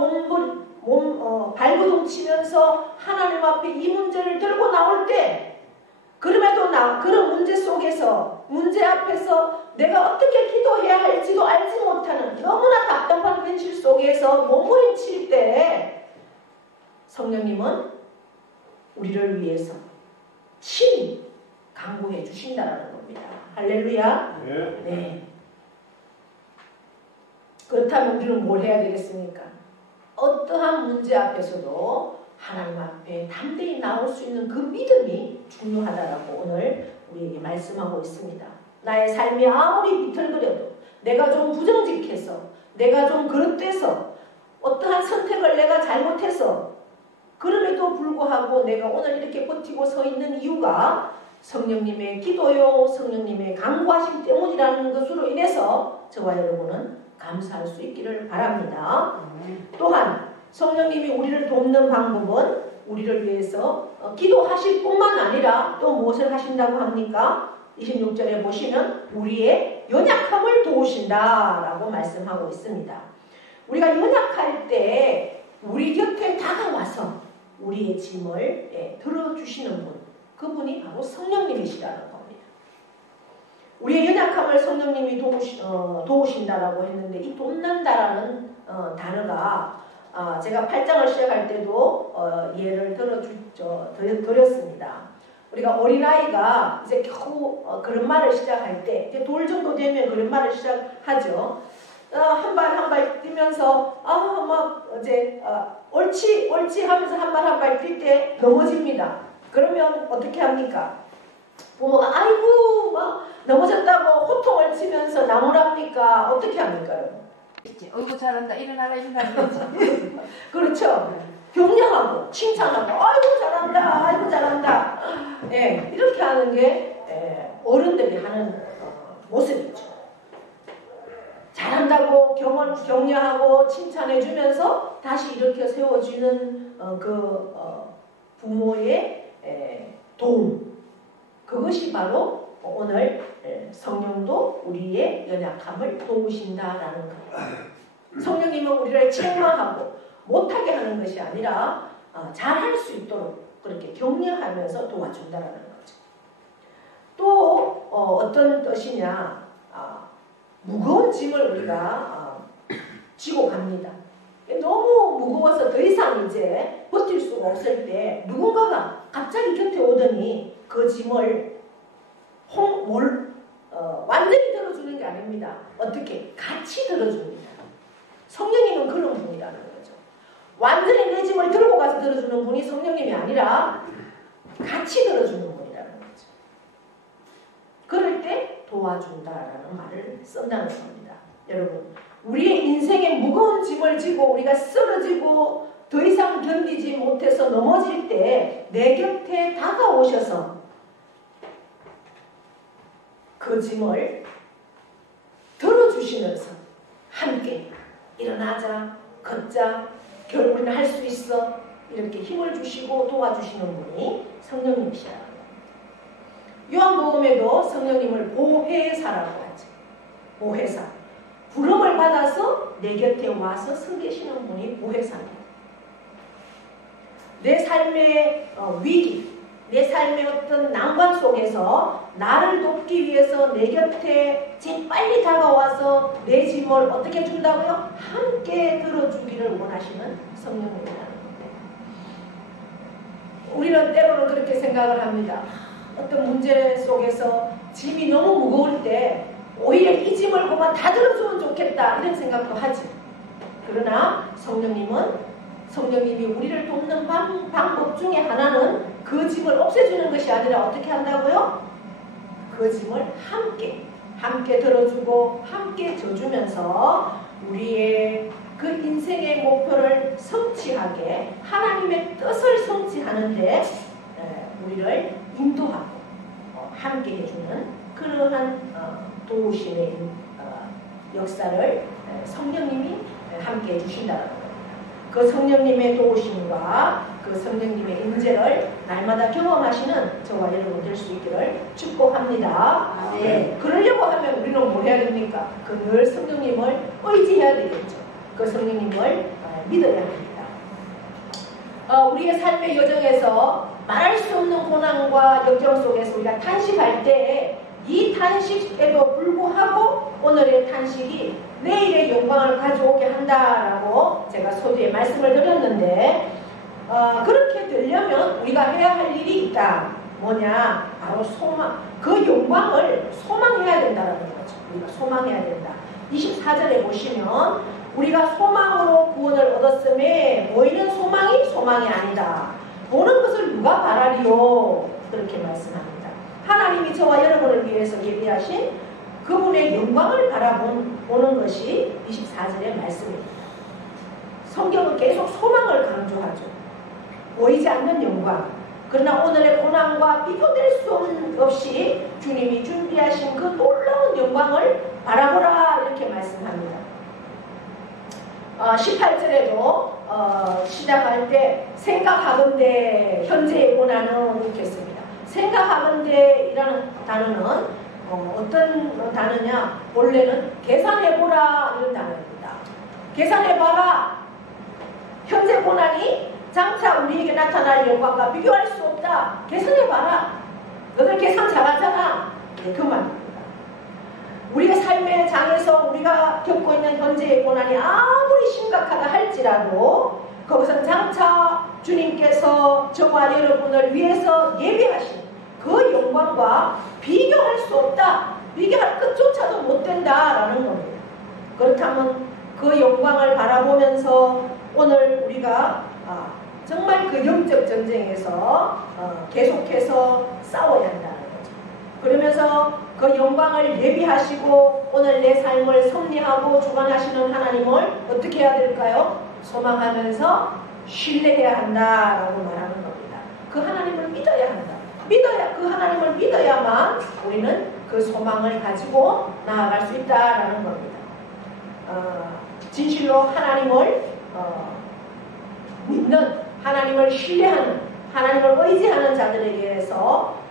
발버둥 치면서 하나님 앞에 이 문제를 들고 나올 때 그럼에도 그런 문제 속에서 문제 앞에서 내가 어떻게 기도해야 할지도 알지 못하는 너무나 답답한 현실 속에서 몸부림칠 때 성령님은 우리를 위해서 친히 간구해 주신다는 겁니다. 할렐루야. 네. 그렇다면 우리는 뭘 해야 되겠습니까? 어떠한 문제 앞에서도 하나님 앞에 담대히 나올 수 있는 그 믿음이 중요하다라고 오늘 우리에게 말씀하고 있습니다. 나의 삶이 아무리 비틀거려도 내가 좀 부정직해서 내가 좀 그릇돼서 어떠한 선택을 내가 잘못해서 그럼에도 불구하고 내가 오늘 이렇게 버티고 서 있는 이유가 성령님의 기도요 성령님의 간구하심 때문이라는 것으로 인해서 저와 여러분은 감사할 수 있기를 바랍니다. 또한 성령님이 우리를 돕는 방법은 우리를 위해서 기도하실 뿐만 아니라 또 무엇을 하신다고 합니까? 26절에 보시면 우리의 연약함을 도우신다라고 말씀하고 있습니다. 우리가 연약할 때 우리 곁에 다가와서 우리의 짐을 들어주시는 분, 그분이 바로 성령님이시라는 겁니다. 우리의 연약함을 성령님이 도우신다라고 했는데 이 돕는다라는 단어가 제가 8장을 시작할 때도 예를 드렸습니다. 우리가 어린아이가 이제 겨우 걸음마를 시작할 때 이제 돌 정도 되면 걸음마를 시작하죠. 한 발 한 발 뛰면서 옳지 하면서 한 발 한 발 뛸 때 넘어집니다. 그러면 어떻게 합니까? 부모가 아이고 막 넘어졌다고 호통을 치면서 나무랍니까? 어떻게 합니까? 어이구 잘한다 일어나라 그렇죠. 격려하고 칭찬하고 아이고 잘한다 아이고 잘한다. 예, 이렇게 하는 게 어른들이 하는 모습이죠. 잘한다고 격려하고 칭찬해주면서 다시 일으켜 세워주는 부모의 도움, 그것이 바로 오늘 성령도 우리의 연약함을 도우신다라는 거예요. 성령님은 우리를 책망하고 못하게 하는 것이 아니라 잘할 수 있도록 그렇게 격려하면서 도와준다라는 거죠. 또 어떤 뜻이냐, 무거운 짐을 우리가 지고 갑니다. 너무 무거워서 더 이상 이제 버틸 수가 없을 때 누군가가 갑자기 곁에 오더니 그 짐을 완전히 들어주는 게 아닙니다. 어떻게? 같이 들어줍니다. 성령님은 그런 분이라는 거죠. 완전히 내 짐을 들고 가서 들어주는 분이 성령님이 아니라 같이 들어주는 분이라는 거죠. 그럴 때 도와준다라는 말을 쓴다는 겁니다. 여러분, 우리의 인생의 무거운 짐을 지고 우리가 쓰러지고 더 이상 견디지 못해서 넘어질 때 내 곁에 다가오셔서 그 짐을 들어주시면서 함께 일어나자, 걷자, 결국은 할 수 있어, 이렇게 힘을 주시고 도와주시는 분이 성령님이시라는 겁니다. 요한복음에도 성령님을 보혜사라고 하죠. 보혜사. 부름을 받아서 내 곁에 와서 서 계시는 분이 보혜사입니다. 내 삶의 위기, 내 삶의 어떤 난관 속에서 나를 돕기 위해서 내 곁에 재빨리 다가와서 내 짐을 어떻게 준다고요? 함께 들어주기를 원하시는 성령님이라는 겁니다. 우리는 때로는 그렇게 생각을 합니다. 어떤 문제 속에서 짐이 너무 무거울 때 오히려 이 짐을 그만 다 들어주면 좋겠다 이런 생각도 하지. 그러나 성령님이 우리를 돕는 방법 중에 하나는 그 짐을 없애주는 것이 아니라 어떻게 한다고요? 그 짐을 함께 들어주고 함께 져주면서 우리의 그 인생의 목표를 성취하게, 하나님의 뜻을 성취하는데 우리를 인도하고 함께 해주는 그러한 도우심의 역사를 성령님이 함께 해주신다는 겁니다. 그 성령님의 도우심과 그 성령님의 인재를 날마다 경험하시는 저와 여러분 될 수 있기를 축복합니다. 네. 그러려고 하면 우리는 뭐 해야 됩니까? 늘 성령님을 의지해야 되겠죠. 그 성령님을 믿어야 합니다. 우리의 삶의 여정에서 말할 수 없는 고난과 역경 속에서 우리가 탄식할 때 이 탄식에도 불구하고 오늘의 탄식이 내일의 영광을 가져오게 한다라고 제가 서두에 말씀을 드렸는데, 그렇게 되려면 우리가 해야 할 일이 있다. 뭐냐? 바로 소망. 그 영광을 소망해야 된다는 거죠. 우리가 소망해야 된다. 24절에 보시면 우리가 소망으로 구원을 얻었음에 보이는 소망이 소망이 아니다. 보는 것을 누가 바라리요? 그렇게 말씀합니다. 하나님이 저와 여러분을 위해서 예비하신 그분의 영광을 바라보는 것이 24절의 말씀입니다. 성경은 계속 소망을 강조하죠. 보이지 않는 영광. 그러나 오늘의 고난과 비교될 수 없이 주님이 준비하신 그 놀라운 영광을 바라보라 이렇게 말씀합니다. 18절에도 시작할 때 생각하건대 현재의 고난은 이렇게 씁니다. 생각하건대이라는 단어는 어떤 단어냐? 원래는 계산해보라 이런 단어입니다. 계산해봐라. 현재 고난이 장차 우리에게 나타날 영광과 비교할 수 없다. 계산해봐라. 너들 계산 잘하잖아. 네, 그 말입니다. 우리의 삶의 장에서 우리가 겪고 있는 현재의 고난이 아무리 심각하다 할지라도 거기서 장차 주님께서 저와 여러분을 위해서 예비하신 그 영광과 비교할 수 없다. 비교할 것조차도 못 된다라는 겁니다. 그렇다면 그 영광을 바라보면서 오늘 우리가 정말 그 영적 전쟁에서 계속해서 싸워야 한다는 거죠. 그러면서 그 영광을 예비하시고 오늘 내 삶을 섭리하고 주관하시는 하나님을 어떻게 해야 될까요? 소망하면서 신뢰해야 한다라고 말하는 겁니다. 그 하나님을 믿어야 한다. 그 하나님을 믿어야만 우리는 그 소망을 가지고 나아갈 수 있다라는 겁니다. 진실로 하나님을 믿는, 하나님을 신뢰하는, 하나님을 의지하는 자들에게서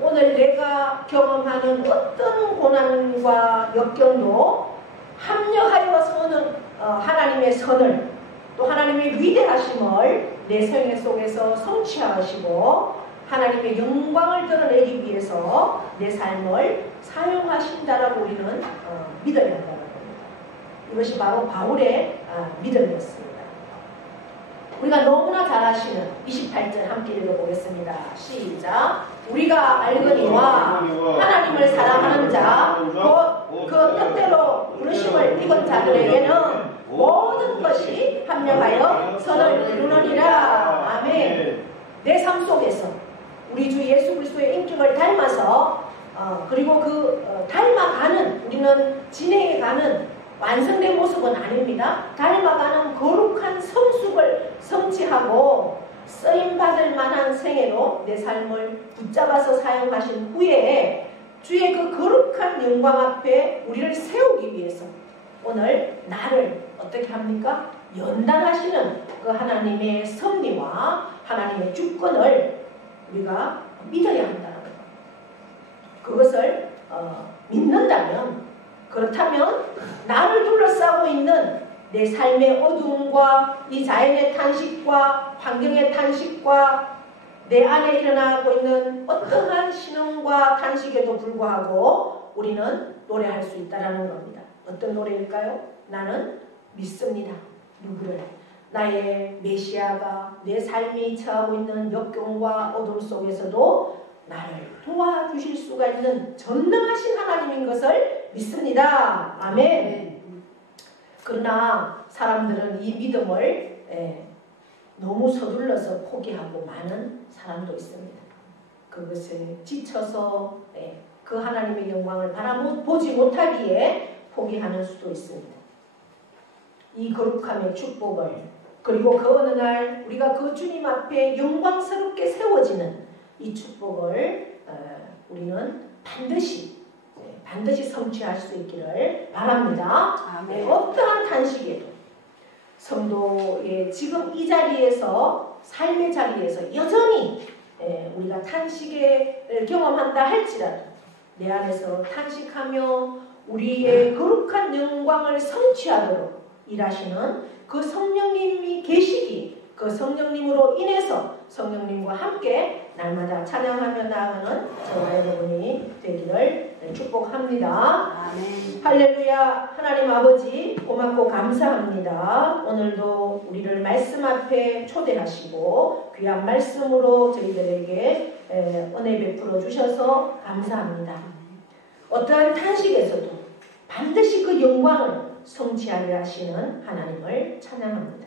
오늘 내가 경험하는 어떤 고난과 역경도 합력하여서 오는 하나님의 선을, 또 하나님의 위대하심을 내 생애 속에서 성취하시고 하나님의 영광을 드러내기 위해서 내 삶을 사용하신다라고 우리는 믿어야 한다는 겁니다. 이것이 바로 바울의 믿음이었습니다. 우리가 너무나 잘 아시는 28절 함께 읽어보겠습니다. 시작. 우리가 알거니와 하나님을 사랑하는 자 곧 그 뜻대로 부르심을 입은 자들에게는 모든 것이 합력하여 선을 이루느니라. 아멘. 내 삶 속에서 우리 주 예수 그리스도의 인격을 닮아서 그리고 닮아가는, 우리는 진행해가는 완성된 모습은 아닙니다. 닮아가는 거룩한 성숙을 성취하고 쓰임받을 만한 생애로 내 삶을 붙잡아서 사용하신 후에 주의 그 거룩한 영광 앞에 우리를 세우기 위해서 오늘 나를 어떻게 합니까? 연단하시는 그 하나님의 섭리와 하나님의 주권을 우리가 믿어야 한다는 겁니다. 그것을 믿는다면, 그렇다면 나를 둘러싸고 있는 내 삶의 어두움과 이 자연의 탄식과 환경의 탄식과 내 안에 일어나고 있는 어떠한 신음과 탄식에도 불구하고 우리는 노래할 수 있다는 겁니다. 어떤 노래일까요? 나는 믿습니다. 누구를? 나의 메시아가 내 삶이 처하고 있는 역경과 어둠 속에서도 나를 도와주실 수가 있는 전능하신 하나님인 것을 믿습니다. 아멘. 그러나 사람들은 이 믿음을 너무 서둘러서 포기하고 많은 사람도 있습니다. 그것을 지쳐서 그 하나님의 영광을 바라보지 못하기에 포기하는 수도 있습니다. 이 거룩함의 축복을, 그리고 그 어느 날 우리가 그 주님 앞에 영광스럽게 세워지는 이 축복을 우리는 반드시 성취할 수 있기를 바랍니다. 어떠한 탄식에도 성도의 지금 이 자리에서, 삶의 자리에서 여전히 우리가 탄식을 경험한다 할지라도 내 안에서 탄식하며 우리의 거룩한 영광을 성취하도록 일하시는 그 성령님이 계시기, 그 성령님으로 인해서 성령님과 함께 날마다 찬양하며 나아가는 저와 여러분이 되기를 축복합니다. 아멘. 할렐루야. 하나님 아버지 고맙고 감사합니다. 오늘도 우리를 말씀 앞에 초대하시고 귀한 말씀으로 저희들에게 은혜 베풀어 주셔서 감사합니다. 어떠한 탄식에서도 반드시 그 영광을 성취하려 하시는 하나님을 찬양합니다.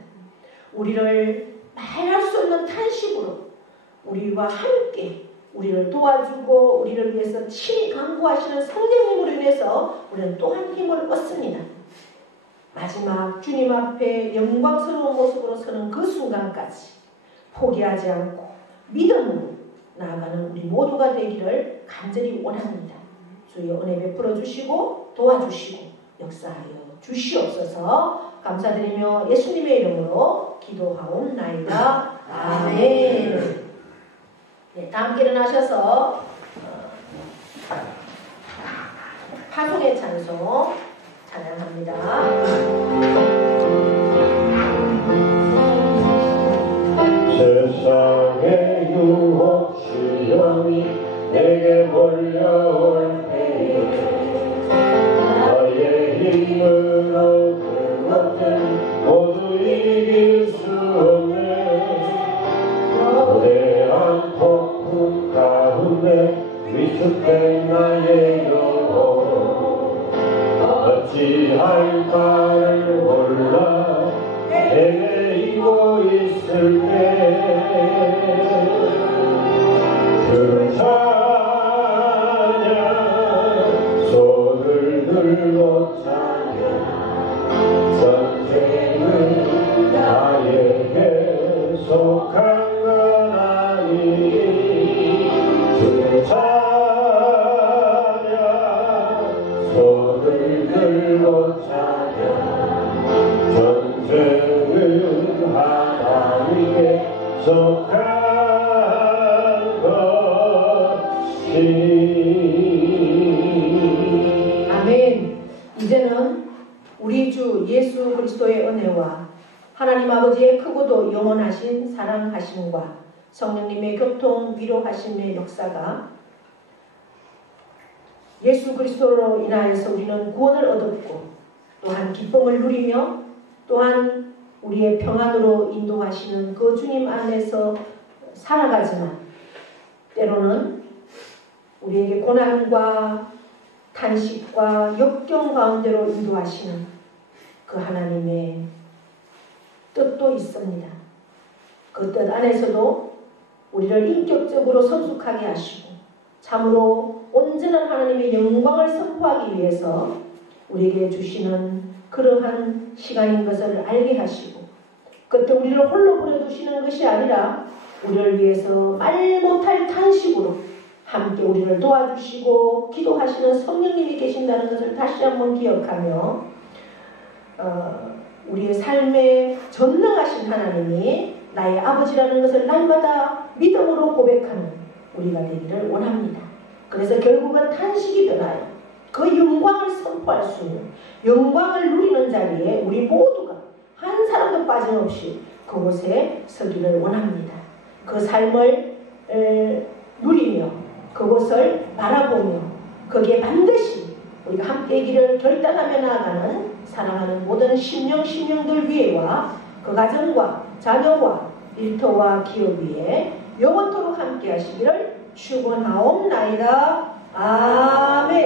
우리를 말할 수 없는 탄식으로 우리와 함께 우리를 도와주고 우리를 위해서 친히 강구하시는 성령님으로 인해서 우리는 또한 힘을 얻습니다. 마지막 주님 앞에 영광스러운 모습으로 서는 그 순간까지 포기하지 않고 믿음으로 나아가는 우리 모두가 되기를 간절히 원합니다. 주의 은혜 베풀어 주시고 도와주시고 역사하여 주시옵소서. 감사드리며 예수님의 이름으로 기도하옵나이다. 아멘. 네, 다 함께 일어나셔서 파송의 찬송 찬양합니다. 세상의 유혹 시험이 내게 몰려올 때에 나의 힘으로 그것들 모두 이길 수 없네. 거대한 폭풍 가운데 위축된 나의 영혼 어찌할 바를 몰라 헤매이고 있을 때 그 손을 들고 찬양 전쟁은 하나님께 속한 것이. 아멘. 이제는 우리 주 예수 그리스도의 은혜와 하나님 아버지의 크고도 영원하신 사랑하심과 성령님의 교통 위로하심의 역사가 예수 그리스도로 인하여서 우리는 구원을 얻었고 또한 기쁨을 누리며 또한 우리의 평안으로 인도하시는 그 주님 안에서 살아가지만 때로는 우리에게 고난과 탄식과 역경 가운데로 인도하시는 그 하나님의 뜻도 있습니다. 그 뜻 안에서도 우리를 인격적으로 성숙하게 하시고 참으로 온전한 하나님의 영광을 선포하기 위해서 우리에게 주시는 그러한 시간인 것을 알게 하시고 그때 우리를 홀로 보내두시는 것이 아니라 우리를 위해서 말 못할 탄식으로 함께 우리를 도와주시고 기도하시는 성령님이 계신다는 것을 다시 한번 기억하며 우리의 삶에 전능하신 하나님이 나의 아버지라는 것을 날마다 믿음으로 고백하는 우리가 되기를 원합니다. 그래서 결국은 탄식이 변하여 그 영광을 선포할 수 있는 영광을 누리는 자리에 우리 모두가 한 사람도 빠짐없이 그곳에 서기를 원합니다. 그 삶을 누리며 그곳을 바라보며 거기에 반드시 우리가 함께 길을 결단하며 나아가는 사랑하는 모든 심령들 위에와 그 가정과 자녀와 일터와 기업 위에 영원토록 함께 하시기를 축원하옵나이다. 아멘.